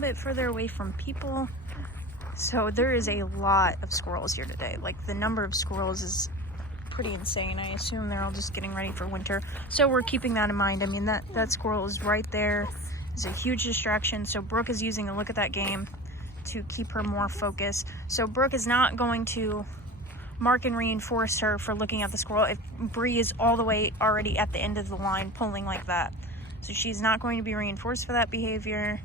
bit further away from people. So there is a lot of squirrels here today. Like, the number of squirrels is pretty insane. I assume they're all just getting ready for winter. So we're keeping that in mind. I mean, that squirrel is right there. It's a huge distraction. So Brooke is using a look at that game to keep her more focused. So Brooke is not going to mark and reinforce her for looking at the squirrel if Brie is all the way already at the end of the line pulling like that. So she's not going to be reinforced for that behavior.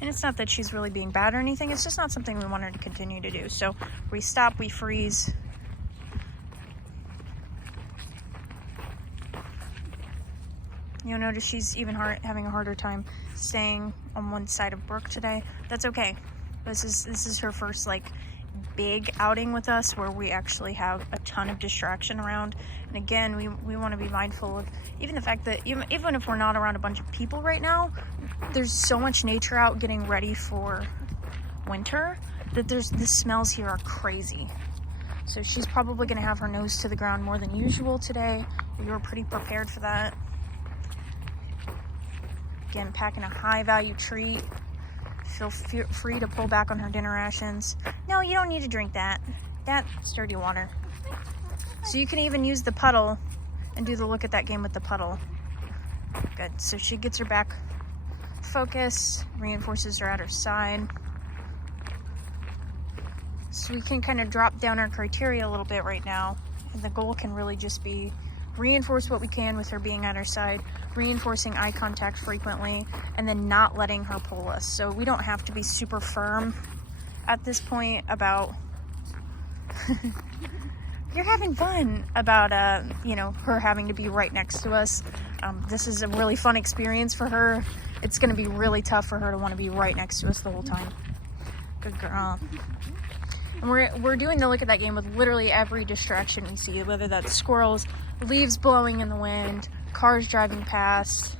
And it's not that she's really being bad or anything, it's just not something we want her to continue to do. So we stop, we freeze. You'll notice she's even having a harder time staying on one side of Brooke today. That's okay. This is her first like big outing with us where we actually have a ton of distraction around. And again, we want to be mindful of even the fact that even if we're not around a bunch of people right now, there's so much nature out getting ready for winter that the smells here are crazy. So she's probably going to have her nose to the ground more than usual today. We were pretty prepared for that. Again, packing a high value treat. Feel free to pull back on her dinner rations. No, you don't need to drink that. That's dirty water. So you can even use the puddle and do the look at that game with the puddle. Good. So she gets her back focus, reinforces her at her side. So we can kind of drop down our criteria a little bit right now. And the goal can really just be reinforce what we can with her being at her side, reinforcing eye contact frequently, and then not letting her pull us. So we don't have to be super firm at this point about you're having fun about her having to be right next to us. This is a really fun experience for her. It's going to be really tough for her to want to be right next to us the whole time. Good girl. And we're doing the look at that game with literally every distraction we see, whether that's squirrels, leaves blowing in the wind, cars driving past.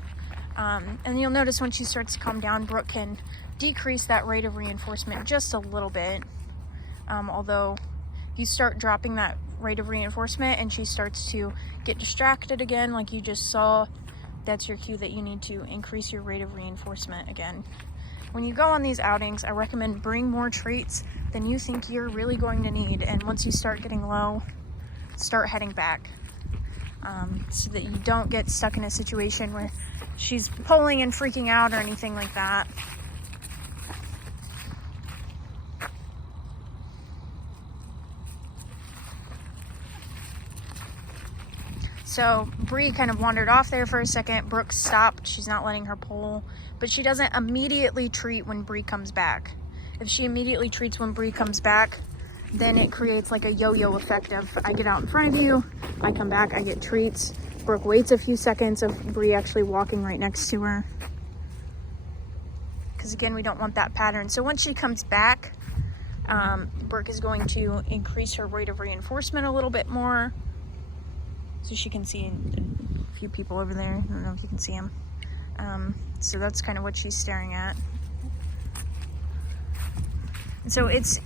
And you'll notice when she starts to calm down, Brooke can decrease that rate of reinforcement just a little bit. Although you start dropping that rate of reinforcement and she starts to get distracted again, like you just saw, that's your cue that you need to increase your rate of reinforcement again. When you go on these outings, I recommend bring more treats than you think you're really going to need. And once you start getting low, start heading back. So that you don't get stuck in a situation where she's pulling and freaking out or anything like that. So Brie kind of wandered off there for a second. Brooke stopped. She's not letting her pull, but she doesn't immediately treat when Brie comes back. If she immediately treats when Brie comes back, then it creates like a yo-yo effect of I get out in front of you, I come back, I get treats. Brooke waits a few seconds of Brie actually walking right next to her. Because again, we don't want that pattern. So once she comes back, Brooke is going to increase her rate of reinforcement a little bit more. So she can see a few people over there. I don't know if you can see them. So that's kind of what she's staring at. And so it's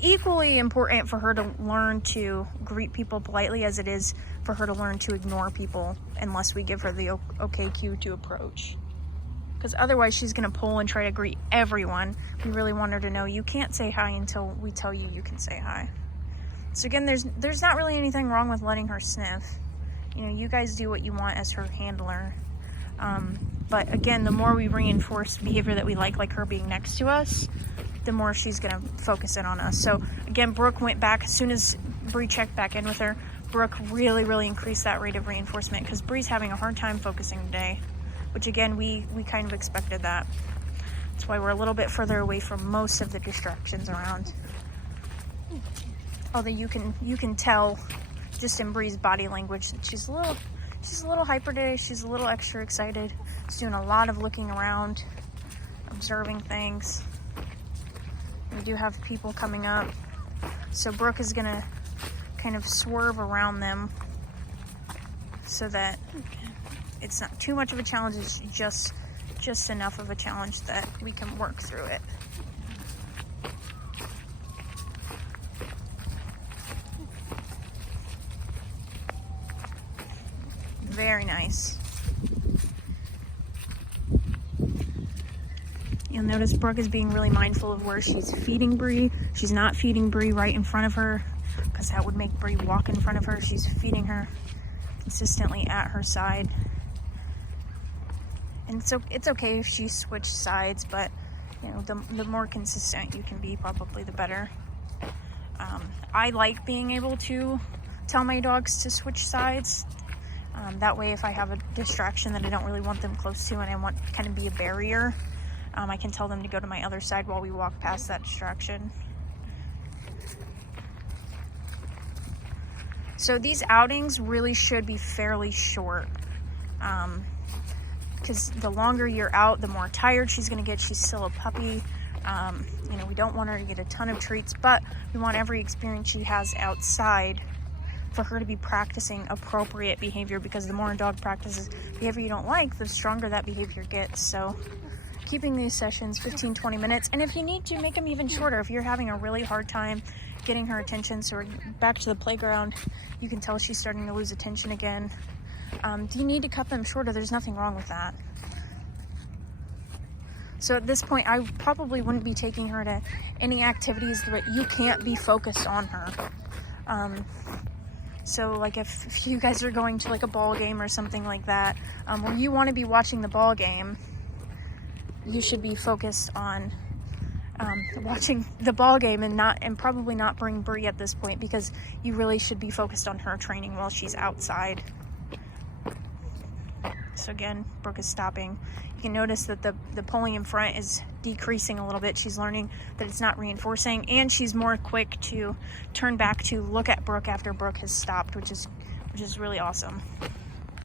equally important for her to learn to greet people politely as it is for her to learn to ignore people unless we give her the okay cue to approach. Because otherwise she's going to pull and try to greet everyone. We really want her to know you can't say hi until we tell you you can say hi. So again, there's not really anything wrong with letting her sniff. You know, you guys do what you want as her handler. But again, the more we reinforce behavior that we like her being next to us, the more she's going to focus in on us. So again, Brooke went back as soon as Brie checked back in with her. Brooke really increased that rate of reinforcement because Brie's having a hard time focusing today, which again, we kind of expected that. That's why we're a little bit further away from most of the distractions around. Although you can tell just in Brie's body language that she's a little hyper today. She's a little extra excited. She's doing a lot of looking around, observing things. We do have people coming up. So Brooke is gonna kind of swerve around them so that it's not too much of a challenge. It's just enough of a challenge that we can work through it. Very nice. You'll Notice Brooke is being really mindful of where she's feeding Brie. She's not feeding Brie right in front of her because that would make Brie walk in front of her. She's feeding her consistently at her side. And so it's okay if she switched sides, but you know, the more consistent you can be, probably the better. I like being able to tell my dogs to switch sides. That way, if I have a distraction that I don't really want them close to and I want to kind of be a barrier, I can tell them to go to my other side while we walk past that distraction. So these outings really should be fairly short. Because the longer you're out, the more tired she's going to get. She's still a puppy. You know, we don't want her to get a ton of treats, but we want every experience she has outside for her to be practicing appropriate behavior, because the more a dog practices behavior you don't like, the stronger that behavior gets. So keeping these sessions 15-20 minutes, and if you need to, make them even shorter. If you're having a really hard time getting her attention, so we're back to the playground, you can tell she's starting to lose attention again. Do you need to cut them shorter? There's nothing wrong with that. So at this point, I probably wouldn't be taking her to any activities that you can't be focused on her. So like if you guys are going to like a ball game or something like that, where you want to be watching the ball game, you should be focused on watching the ball game and probably not bring Brie at this point, because you really should be focused on her training while she's outside. So again, Brooke is stopping. You can notice that the pulling in front is decreasing a little bit. She's learning that it's not reinforcing, and she's more quick to turn back to look at Brooke after Brooke has stopped, which is really awesome.